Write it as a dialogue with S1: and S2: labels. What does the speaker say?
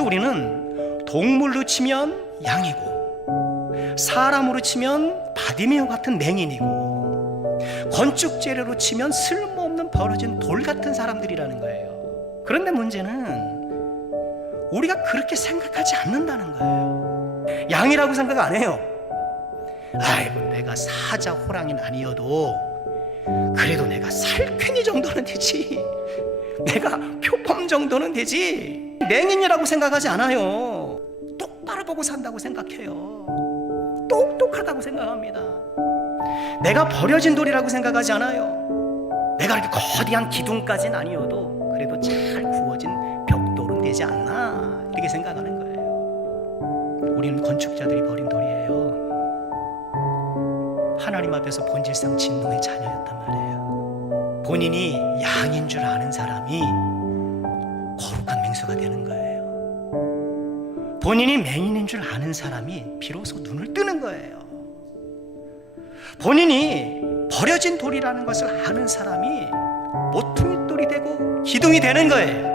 S1: 우리는 동물로 치면 양이고 사람으로 치면 바디메어 같은 맹인이고 건축 재료로 치면 쓸모없는 벌어진 돌 같은 사람들이라는 거예요. 그런데 문제는 우리가 그렇게 생각하지 않는다는 거예요. 양이라고 생각 안 해요. 아이고 내가 사자 호랑이는 아니어도 그래도 내가 살쾡이 정도는 되지. 내가 표범 정도는 되지. 맹인이라고 생각하지 않아요. 똑바로 보고 산다고 생각해요. 똑똑하다고 생각합니다. 내가 버려진 돌이라고 생각하지 않아요. 내가 이렇게 거대한 기둥까지는 아니어도 그래도 잘 구워진 벽돌은 되지 않나 이렇게 생각하는 거예요. 우리는 건축자들이 버린 돌이에요. 하나님 앞에서 본질상 진노의 자녀였단 말이에요. 본인이 양인 줄 아는 사람이 맹수가 되는 거예요. 본인이 맹인인 줄 아는 사람이 비로소 눈을 뜨는 거예요. 본인이 버려진 돌이라는 것을 아는 사람이 모퉁이 돌이 되고 기둥이 되는 거예요.